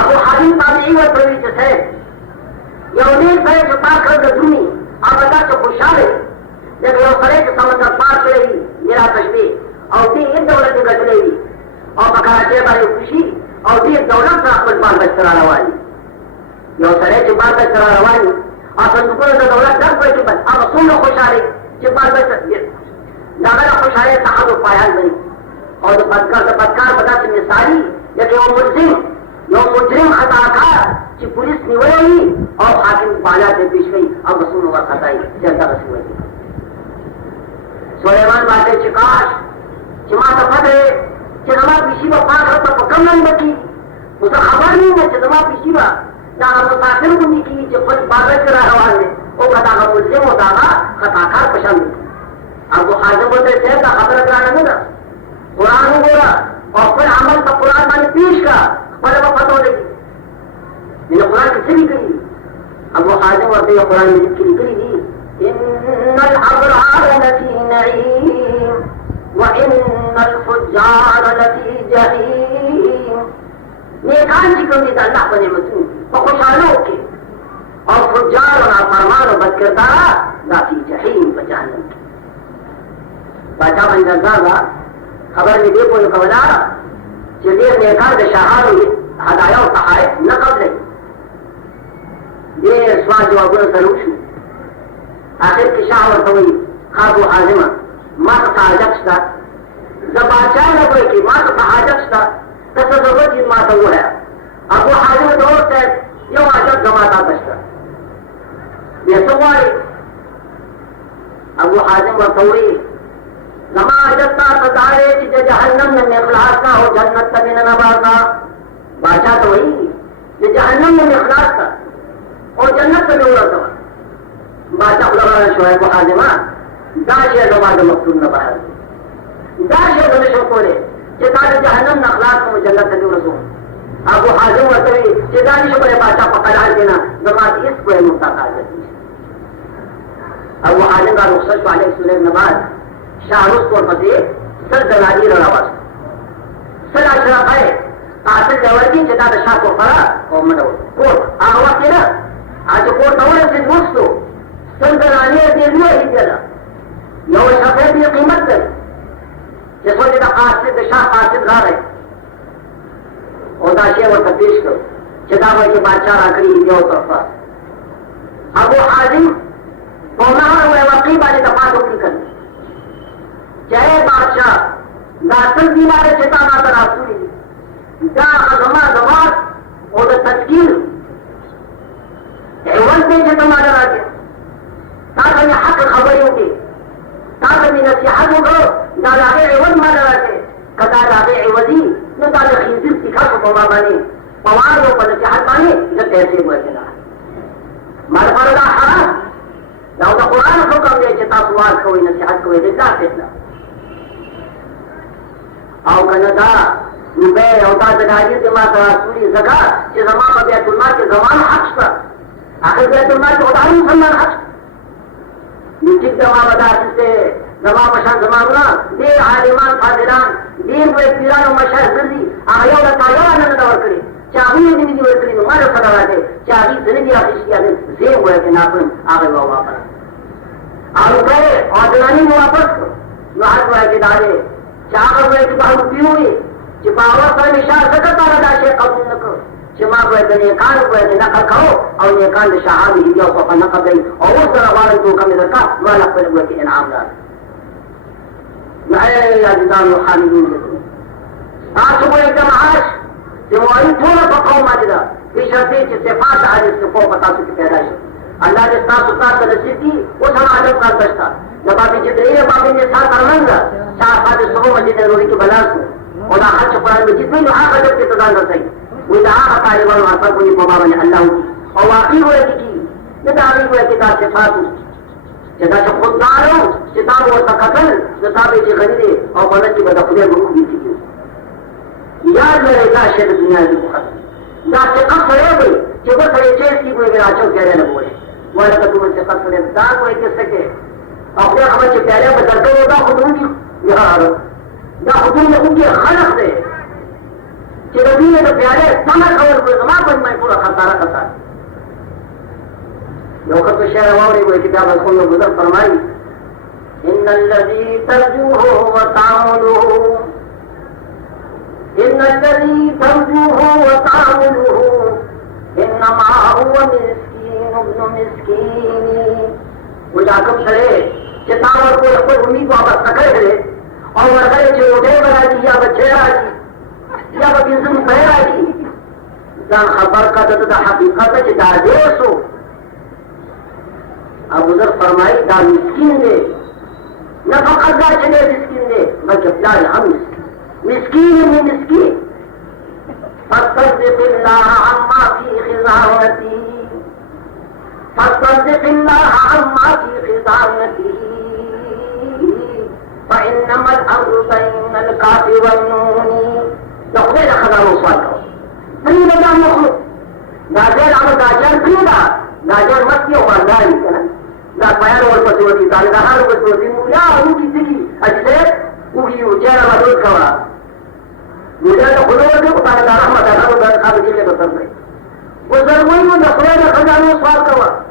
ابو حبیب تابعی ورته وی چې صاحب یو نیک سړی چې تا کړ د درومي هغه داسې خوشحاله وي لکه یو سړی چې سمندر پار کړی وي میراث شپې او دې هېڅ دولت یې ګټلی وي او په کراچۍ باندې خوشي او ډېر دولت سره خپل بال بچ را روان وي یو سړی چې بال بچ را روان وي او صندوقونه د دولت ډک وي چې بس هغه څومره خوشحاله چې بال بچ د هغه د خوشحالۍ څخه د پایان لري او د بدکار په داسې مثالي لکه یو مجرم خطاکار چې پولیس نیولی وي او حاکم بالا ته پیش کوي او بسونه ورخطایي چې همدغسې وایي سلیمان بادشاه چې کاش چې ما ته پته وي چې زما پیشي به پاک رب په کم نمبر کېږي خو زه خبر نه یم چې زما پیشي به د هغه مسافر غوندې کېږي چې خپل بازار کې را روان دی او که د هغه مجرم او د هغه خطاکار په شان دی ابو حازم ورته صاحب دا خبره ګرانه نه ده قرآن وګوره او خپل عمل په قرآن باندې پیش کړه خپله به پته ولګي ان قرآن کې څه لیکلي دي ابو حازم ورته یو قرآن مجید کې لیکلي دي ان الابرار لفي نعيم وان الفجار لفي جحيم نیکان چې کوم دي د الله په نعمتونو په خوشحالو کې او فجار او نافرمان او بدکرداره دا فی جحیم په جهنم کې باچا باندې ځا خبر دې پوره کولا چې دې نیکان د شاهانو هدايا او تحائف نه قبلې دې سوال جوابونه سره وشو اخر کې شاه ورته وایي ابو حازمه ما ته حاجت شته د باچا نه وایي چې ما ته حاجت شته ته څه ضرورت یې ما ته ووایه ابو حازم ته ورته یو حاجت زما ته شته بیا څه غواړې ابو حازم ورته وایي زما حاجت تا ته دا دی چې د جهنم نه مې خلاص کا او جنت ته مې ننباسا باچا ته وایي د جهنم نه مې خلاص کا او جنت ته مې ورسوه باچا خو دغه شو ابو حازمه دا شی زما د مقصود نه بهر دی دا شی زه نشم کولی چې تا د جهنم نه خلاص کړم جنت ته مې ورسوم ابو حازم ورته وایي چې دا نشم کولی باچا په قرار کې نه زما د هېڅ کوی محتاج حاجت نشته ابو حازم را رخصت شو علیه السلام نه بعد شاهروز کو پتے سر دلانی رواز سر اشراف ہے قاتل جوردی چدا د شاہ کو فرا او منو کوٹ آوا کنا آج کوٹ اور سے دوستو سر دلانی دے لیے ہی دیلا یو شفاعت کی قیمت دے جسو دا قاتل د شاہ قاتل را رہے او دا شی و تپیش کو چدا وہ کہ بادشاہ راکڑی دیو طرفا ابو حازم قومہ و وقیب علی دفاتو کی کر چاہے بادشاہ دا سل دینار چتا ماتا راسولی دا غزما زمات او دا تذکیر عوض دے چتا ماتا راکے تاکہ میں حق خبری ہوگی تاکہ میں نصیحت ہوگا دا لاغے عوض ماتا راکے کتا لاغے عوضی نو دا خنزیر سکھا کو پوما بانے پوار دو پا نصیحت بانے جب تیسے ہوئے چلا ماتا فردا حرام دا قرآن حکم دے چتا سوال کوئی نصیحت کوئی دلتا فتنا او کنه دا نبه او دا دناجی دی ما تراسولی زکا چه زمان پا بیت المال که زمان حق شتا آخر بیت المال که خدای مسلمان حق شتا نتیک زمان بداسی سے زمان پشان زمانونا دیر عالمان فاضلان دیر کوئی پیران و مشاہ زردی آغیو لکا یو آنن دور کری چاہوی دنی دی ورکلی نمارو صدا راتے چاہوی زندی آخیشتی آدن زیم ہوئے که ناپن آغیو واپس آغیو کہے اور دلانی واپس کو نوحات ہوئے که دارے چاہر ہوئے کہ باہر پیوئے کہ باہر پر نشار سکتا رہا شیء قبول نکو کہ ماں ہوئے کہ نیکان ہوئے کہ نقل کھو اور نیکان دے شہادی ہی دیو کو نقل دیں اور اس طرح وارد تو کمی ذکا والا پر ہوئے کہ انعام دار نعی عزیزان و حامیدون جتنے آج صبح ایک معاش کہ معائی تھوڑا پا قوم آجدہ بھی شرطی چھ صفات حدیث کے فوق بتا سکتے پیدائش اللہ نے ستاس ستاس نصیب کی اس ہم عجب کا دشتا جب آپ جبرائیل بابی نے ساتھ ارمنگا چار خاطر صبح مسجد نوری کی بلاس کو اور آخر قرآن مجید میں آخر عجب کے تدان رسائی وہ دا آخر طالبان و آخر کنی مبابا نے اللہ کی اور واقعی ہوئے کی یہ دعوی ہوئے کہ دا صفات جدا سے خود دارو کتاب و تقتل کتابی چی خریدے اور بلد کی بدا خودے گروہ بھی تھی یاد میں رہتا شہد دنیا کی بخت دا سقف سرے گئی کہ وہ سرے چیز کی کوئی میرا چو کہہ رہے نہ بولے وہ لکہ تمہیں سقف سرے دا کوئی کس سکے اپنے خبر سے پہلے بدلتے ہو دا خودوں کی یہاں دا خودوں میں ان کے خلق دے چې د دې د پیاله څنګه کول په زما په مې ټول خطر خطر یو څه شعر واوري وایي کتاب خو یو بزرګ فرمایي ان الذي ترجوه وتعمله ان الذي ترجوه وتعمله انما هو مسكين ابن مسكين وجاکم سره چې تا ورته خپل امید واپس نکړې او ورته چې وډه راځي یا بچی راځي یا به انسان په راځي ځان خبر کړه د حقیقت چې دا دې سو ابو ذر فرمایي دا مسکین دی نه فقط دا چې مسکین دی بلکې پلار هم مسکین مسکین فاصدق الله عما في خزانته فاصدق الله عما في خزانته فإنما الأمر بين الكاف والنون يقضي خزانه صالحه فإن دا مخلوق دا جان عمل دا جان كيدا دا جان مسكي ومالداري دا بيان والفتوتي تعالى دا حال والفتوتي يا روكي تكي أجساد وكي وجانا مدود كوا وجانا خلوة وطانا دا رحمة دا دا خالو جيلة بطرمي وزرمين ونخوين خزانه صالحه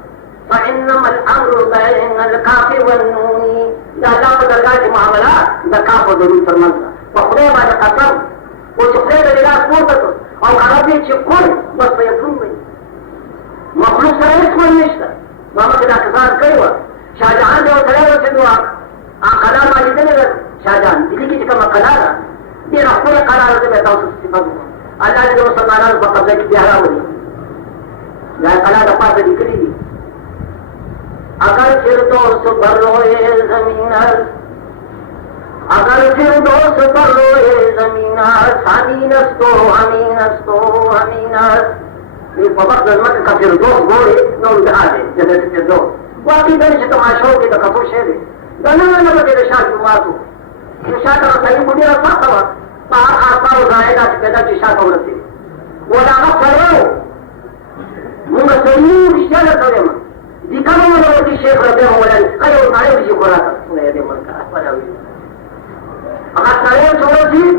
فإنما الأمر بين الكاف والنون دا لا بدرجات معاملات دا كاف ضروري فرمانسا وخذي بعد قسم وتخذي لله صوتك او عربي تشكل بس يكون مني مخلوق سرعيس والنشتة ما كده كفار كيوة شاهجان دي وثلاثة سدوا قلال ما جدني شاهجان دي كي تكما قلالة دي رخوة قلالة دي بيتاوسط استفاده الله دي وصل معناه بقبضة كي بيهراولي لا قلالة قاسة دي كلي دي اگر پھر دوست پر روئے زمین اگر پھر دوست پر روئے زمین سامینستو امینستو امینست یہ وقت نظمت کا پھر دوست گوڑے نور دہا دے جیسے پھر دوست باقی دن سے تماشاؤں کی تکفر شہر ہے دنوں میں نبت رشاہ کی بات ہو رشاہ کا صحیح مجھے رکھا تھا پاک آسا و زائدہ سے پیدا کی شاہ کورت ہے وہ لاغت کرو مونگا سنیو رشاہ لکھو دے دي كانوا مروا في شيخ ربيع ولان قالوا ما عليه بيجي قراءة ولا يدي مركا ولا ويجي أما سريع سورتي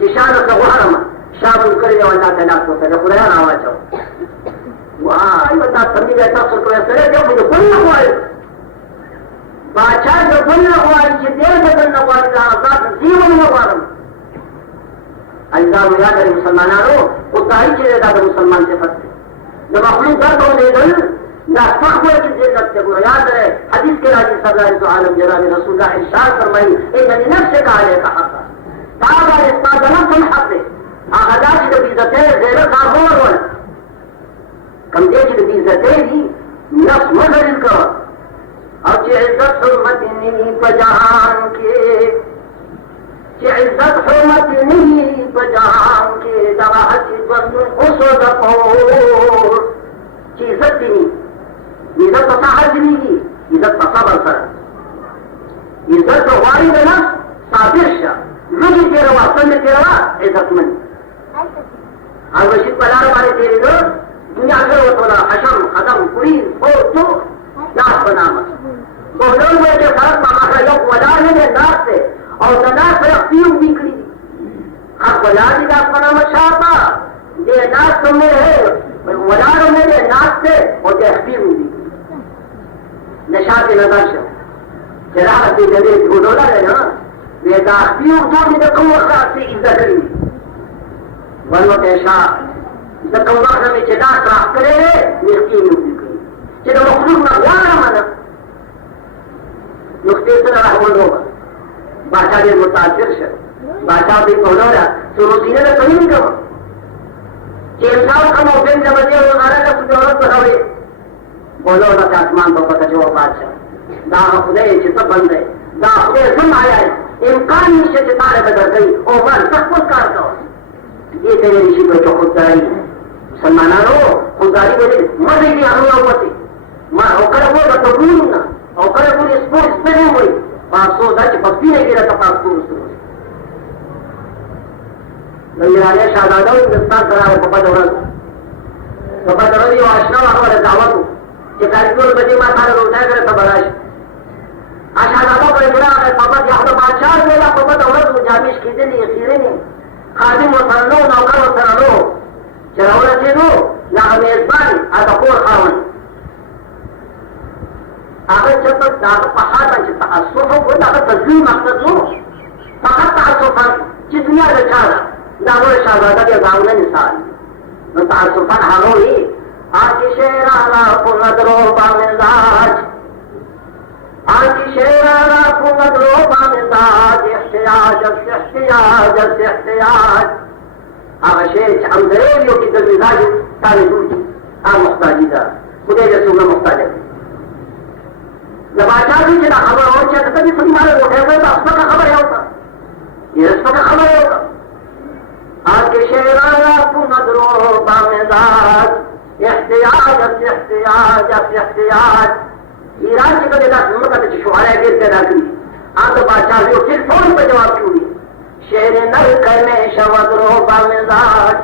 تشانة سوارما شاب الكريم وانا تناس وكذا قرآن عواجه أيوة تسمي بيتا صرف سريع يوم كل قوائد باشا كل قوائد شدير بدن قوائد لأعضاء زيون وقوارم أجزاء ويادة المسلمانانو وطاعي چيزة دا مسلمان صفت لما خلوق درد وليدن لا تقوى بالجنة تقول يا دري حديث كراجي صلى الله عليه وسلم جرى رسول الله إرشاد فرمائي إن لنفسك عليك حقا تعالى إثبات نفس الحق أغداش بيزتين زيرك عمور ولا كم ديش بيزتين دي نفس مظهر الكرام أو چه عزت حرمت نهي فجهان کے چه عزت حرمت نهي فجهان کے دواحت بزن حسود قور چه عزت نهي عزت صحت دینی عزت صبر سره عزت غواړي د نفس صابر شه لږه تېروا څنګه تېروا عزتمن او رشید په لاره باندې تېرېدو دنیا سره ورته حشم خدم قرین فوتو لاس په نامه بهلول وایي چې فرق په مخه یو ولاړ نه دی ناست دی او د ناست سره خپې اوږدې کړي دي حق ولاړ دي لاس په نامه شاته دی ناست هم نه دی ولاړ هم نه دی ناست دی او د خپې اوږدې نشاط نظر شو جراحت دې دې ټولولا ده نه وې دا خپيو ټول دې کوم وخت چې عزت کړی ولو ته شاه دا کوم وخت چې دا تر کړې نختی نو کړی چې دا مخلوق نه واره مانه نختی سره راغلو باشا دې متاثر شه باشا دې ټولولا سروسینه له کوي نه کوم چې انسان کوم په دې باندې وغاره د څه راوي بولو دا آسمان په پته جو بادشاہ دا خدای چې څه بندې دا خدای سم آیا امکان نشته چې تعالی بدل کوي او ور تخو کار کوي دې ته یې شي په خدای مسلمانانو خدای دې مزه دې هغه وته ما او کله وو د ټولونه او کله وو سپورت سپنه وي تاسو دا چې په دې کې راته تاسو وسره نو یې راځي شاهدانو د تاسو سره په بدر په بدر یو آشنا هغه دعوت چې کارګر به دې ما سره روټه کړه خبراش اشهد الله په دې راغله په دې هغه بادشاہ ویلا په دې ورځ مجامش کېدلې خیرنه خادم ورسره نو نوکر ورسره نو چې راورسېدو د هغه میزبان هغه کور خاوند هغه چېرته د هغه په حال باندې تعصب وکړو د هغه تزویر مقصد نو فقط تعصبا چې دنیا د چا ده د هغه شهزاده بیا ځانونه مثال نو تعصبا هغه وي آتش رانا کو نظرو با مزاج آتش رانا کو نظرو با مزاج احتیاج احتیاج احتیاج هغه شی چې همدرې یو کې د مزاج تاریخ دی هغه محتاجي ده خدای دې څومره محتاج دی د باچا دې چې دا خبر او چې د دې په معنی وټه وي تاسو څنګه خبر یو تا یې څنګه خبر یو تا آتش رانا کو نظرو با مزاج احتیاج احتیاج احتیاج ایران چې کله دا څنګه چې شوهر یې پیدا کړی هغه باچا یو ټیک فون په جواب کړی شیر نرکر میں شود رو با مزاج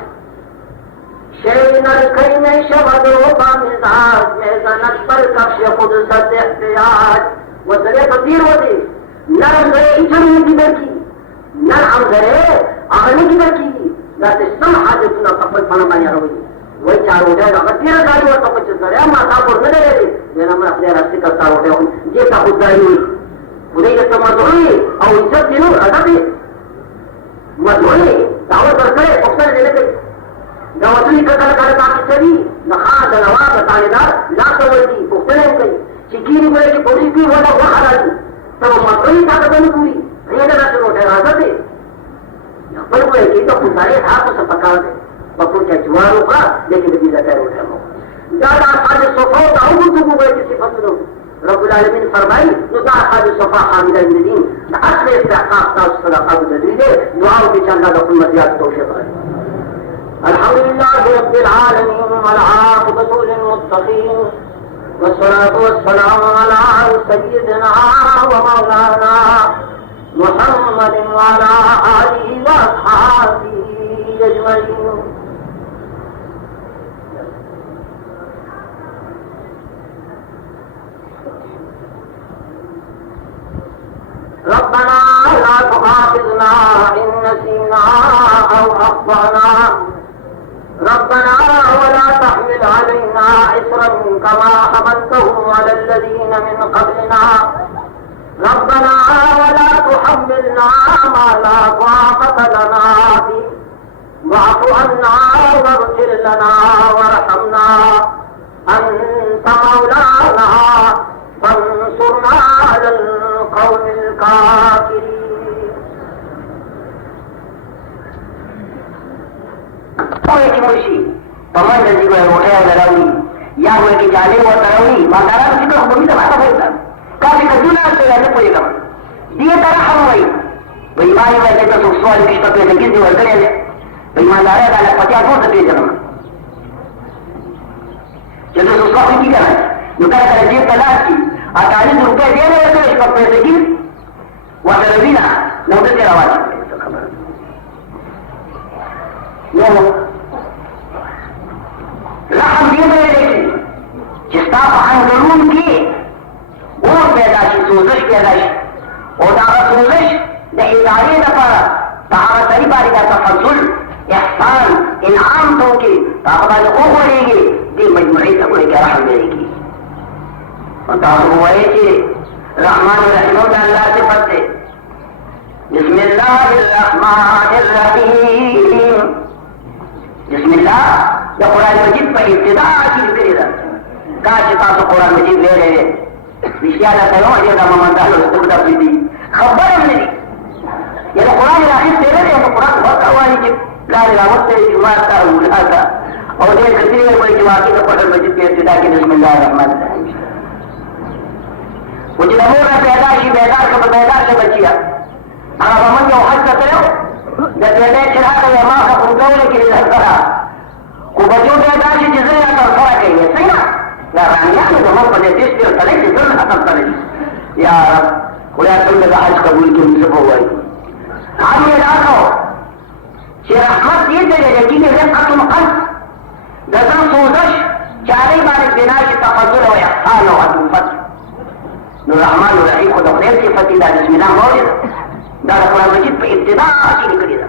شیر نرکر میں شود رو با مزاج میزنت پر کفش خود ست احتیاج وہ ذرے فطیر ہوتی نرم ذرے اچھرنے کی برکی نرم ذرے اغنی کی برکی ذات اسلام حاجتنا تقبل فنمانی روی وہی چار ہو جائے گا اگر تیرہ گاڑی اور تقبل چل رہے ہیں ماتا پر نہ لے رہے دینا میں اپنے راستے کرتا ہوتے ہوں یہ تا خود داری ہوئی خودی یہ تمدعی اور عزت دینو عزت مدعوی دعوت ورکړې اکثر دې نه دا وځي کله کله تاسو سړي نه خان د نواب تاریدار لا څه ورتي پوښتنه کوي چې کیږي مې چې پولیس کې ولا وحالت ته مدعوی تاسو ته نه کوي نه دا څه وته راځي نو په وایي چې ته خدای تاسو څه پکار دي په کوم چې جوارو کا لیکن دې ځای وته دا د اصحاب صفو دا او څه کوي چې صفاتونه رب العالمين فرمائي نطاع حاج الصفاء حامدا الدين لأصل استحقاق تاس صدقات تدريده دعاء بشان هذا كل مزيات توشيق الحمد لله رب العالمين والعاقبة للمتقين والصلاة والسلام على سيدنا ومولانا محمد وعلى آله وأصحابه أجمعين ربنا لا تؤاخذنا إن نسينا أو أخطأنا ربنا ولا تحمل علينا إصرا كما حملته على الذين من قبلنا ربنا ولا تحملنا ما لا طاقة لنا به واعف عنا واغفر لنا وارحمنا أنت مولانا فانصرنا على القوم الكافرين کوئی کی مرشی پمان جی کو روحے لراوی یا ہوئے کی جالے و تراوی ماندارا کسی کو حکمی دماغا ہوتا کافی کجونا سے رہنے پوئے گا دیئے طرح ہم ہوئی وہی مانی ویسے تو سوال کشتا پیسے کس دیور کرے لے وہی ماندارا دانا پتیا دور سے پیسے گا جب تو سوال کی کرنا ہے نکار کرے جیب تلاش کی 40 روپے دے رہے تو اس وقت پیسے کی وسلبینا نوٹس کے رواج رحم دے رہے لیکن جستا عنظلون کی اور پیداشی سوزش پیداشی اور دعوت سوزش دا ادارے دفارا دعوت سری باری دا تفضل احسان انعام تو کی دعوت او بڑھے گی دی مجموعی تکڑے کے رحم دے گی وتعالوا ويجي الرحمن الرحيم الله صفته بسم الله الرحمن الرحيم بسم الله يا قرآن مجيد فابتداء كده كاش تاسو قرآن مجيد لے رہے بشيا لا تلو اجي دا ممان دالو استقدر دي خبر مني يا قرآن الرحيم تیرے يا قرآن بہت اوانی جب لا لا وقت جمعہ تا ولاتا اور یہ کثیر کوئی جواب کی قرآن مجيد کے ابتداء کے بسم الله الرحمن الرحيم وجدمونا پیداشی بیدار کا بیدار سے بچیا اگر من یو حج کتلو دا بیدار چراتا یا ماخا کنگونے کی لئے کرا کو بچو بیداشی جزریا کر فرا کہیے سینا یا رانیان دا من پتے دیش پر تلے سے ظلم ختم تلے یا رب خدا تم نے حج قبول کی مصف ہوئی ہم یہ لاکھو چی رحمت یہ دلے لیکن رفقت القلب دا زن سوزش چارے بارک بناش تفضل و احسان و عطوفت الرحمن الرحيم خد خير صفتي دا بسم الله مولد دا القرآن مجيد په ابتداء کې لیکلي ده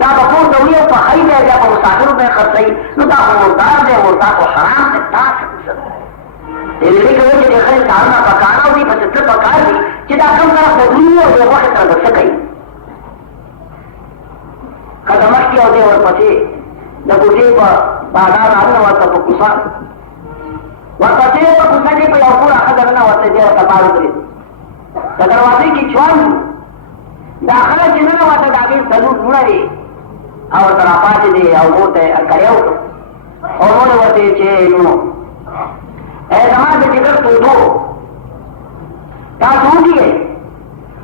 دا بپور دوی او پخی دی بیا په مسافرو به خرڅوي نو دا خو مردار دی مردار خو حرام دی دا څه کوڅه دی دې کوي چې د خلک کارونه پکاره او دي په څه پکار دي چې دا کوم طرف د دنیا او د وخت طرف څه کوي کله مخکې او دې ورپسې د کوټې په بازار راغله ورته په کوڅه ورپسې په کوڅه کې په یو پوره ښځه نه ورته دی ورته بار کړي د دروازې کې چوان داخله چې نه ورته د هغې څلور لوڼه دي او ورته راپاتې دي او مور ته یې کړی وکړو او مور یې ورته چې نو زما د جګر ټوټو تاسو وکړئ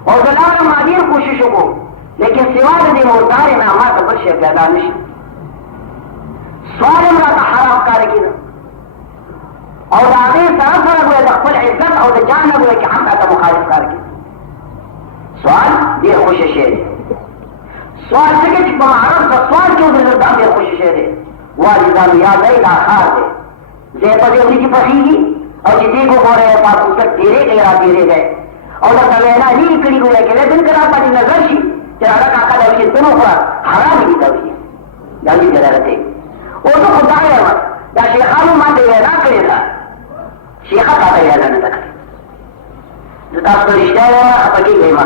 او زه لاړم ما ډېر کوشش وکړو لیکن سوا د دې مردارې نه ما ته بل شی پیدا نه شي سوال هم راته حرام ښکاره کېده او د هغې سره سره ګویا د خپل عزت او د جان نه ګویا کې هم راته مخالف ښکاره کېده سوال ډېر خوښه شی دی سوال څنګه چې په معرض د سوال کې وګرځېد دا ډېر خوښه شی دی والدانو یاد دی دا ښار دی ځای په دې وریجې پخېږي او چې دې وګورئ پاکوزک ډېرېږي راډېرېږي او درته وینا لرې کړي ګویا کېدای دلته را باندې نظر شي چې هغه کاکا دا وشي ته مه خوره حرامې دي دا وشي دا وشي دلالت دی اوس خو دا یم دا شیخانو ما ته وینا کړې ده شیخه تا ته وینا نه ده کړې زه تاسو ته رښتیا وایم خفه کېږئ ما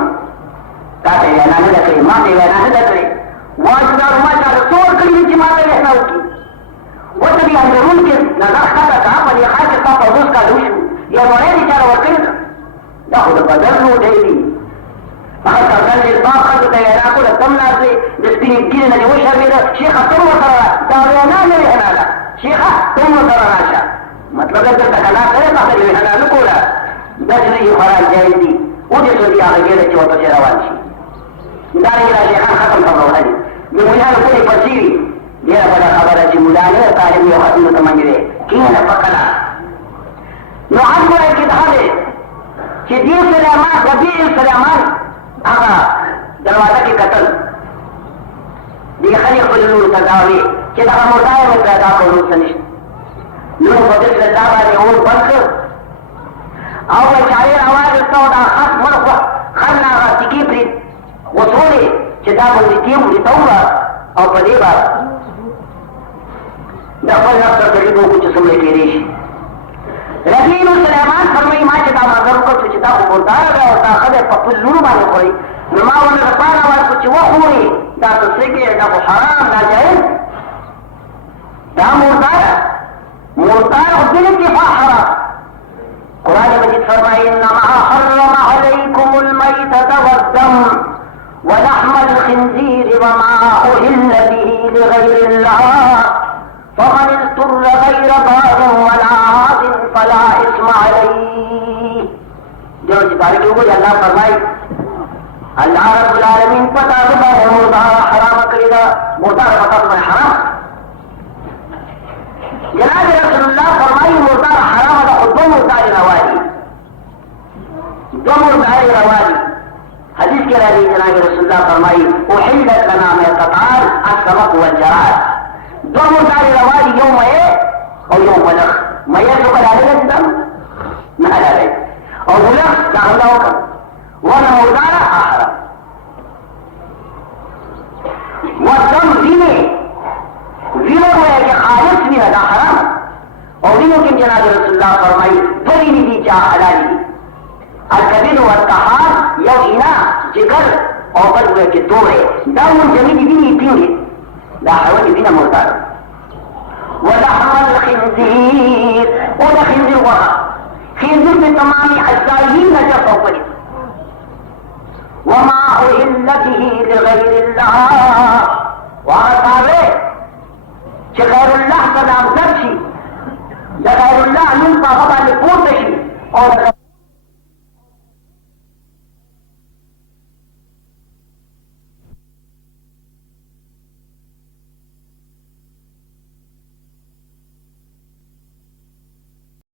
تا ته وینا نه ده کړې ما ته وینا نه ده کړې واجدارو ما چاته څه ورکړي دي چې ما ته وینا وکړي ورته بیا اندرون کې نظر ښکته کړه په دې ښار کې ستا 50 کاله وشو یو مړی دې چاله ورکړې ده دا خو د بدن روډۍ دي هغه څرګند جلباب ښځو ته وینا کړو د تم ناستې د سپینې ږیرې نه دې وشرمېده شیخه ته هم ورسره دا وینا نه وینا ده شیخه ته هم ورسره راشه مطلب دا درته کلا کړې تا ته وینا نه کوله دا چې دوی خوراک جایز دي ودېسو دي هغه ګېډه چې ورپسې روان شي دارنګې دا شیخان ختم خبرونه دي د ملایانو ټولې پسې وي ډېره بده خبره چې ملا نه طالب یو ختمو ته منډې دی کېنه په کله نو هم ګوره کې دا دی چې دې سلیمان د دې سلیمان هغه دروازه کې کتل دې خلک خپلو لورو ته دا وایي چې دغه مردار مې پیدا کړو څه نشته لور په بسم الله باندې اور بند کړ او شاعر اواز وکړ دا خط مرخ خل هغه تیکې پرې وڅولې چې دا باندې تیم دې توره او په دې باندې د خپل نفس ته دې وګورئ چې څومره تېرې شي ربیع سلیمان فرمایي ما چې دا منظر وکړ چې دا خو مرداره ده او دا ښځه په خپل لور باندې خوري نو ما ورنه دپاره ورکړو چې وخوري دا څه څه کې دا خو حرام ناجایز دا مرداره مرداره خو بالاتفاق حرام قرآن مجید فرمائے انما حرم علیکم المیتة والدم ولحم الخنزیر وما اہل به لغیر اللہ فمن اضطر غیر باغ ولا عاد فلا اثم علیہ جو جبار کے اوپر اللہ فرمائے اللہ رب العالمین پتا ہے مردار حرام کریدا مردار پتا ہے حرام جناب رسول اللہ فرمائی مردار حرام دا خود دو مردار روادی حدیث کے راضی جناب رسول اللہ فرمائی احلت لنا میقطان السمك والجراد دو مردار روادی یوم اے اور یوم ملخ میا جو کر آلے گا نہ آلے اور ملخ داخل ہوکر وانا مردار حرام والدم دینے وینو ہے کہ خالص بھی ہے حرام اور وینو کے جناب رسول اللہ فرمائی بڑی نہیں چاہ حلالی الکبیر والطحار یو اینا جگر اور بل ہوئے کہ دوڑے داون جمید بینی پیوری لا حوالي بنا مردار ولحم الخنزير ولا خنزير وغا خنزير بتمام أجزائه نجس أولي وما أهل به لغير الله وعطاره چې غیر الله ته نامزد شي د غیر الله نوم په هغه باندې پورته شي او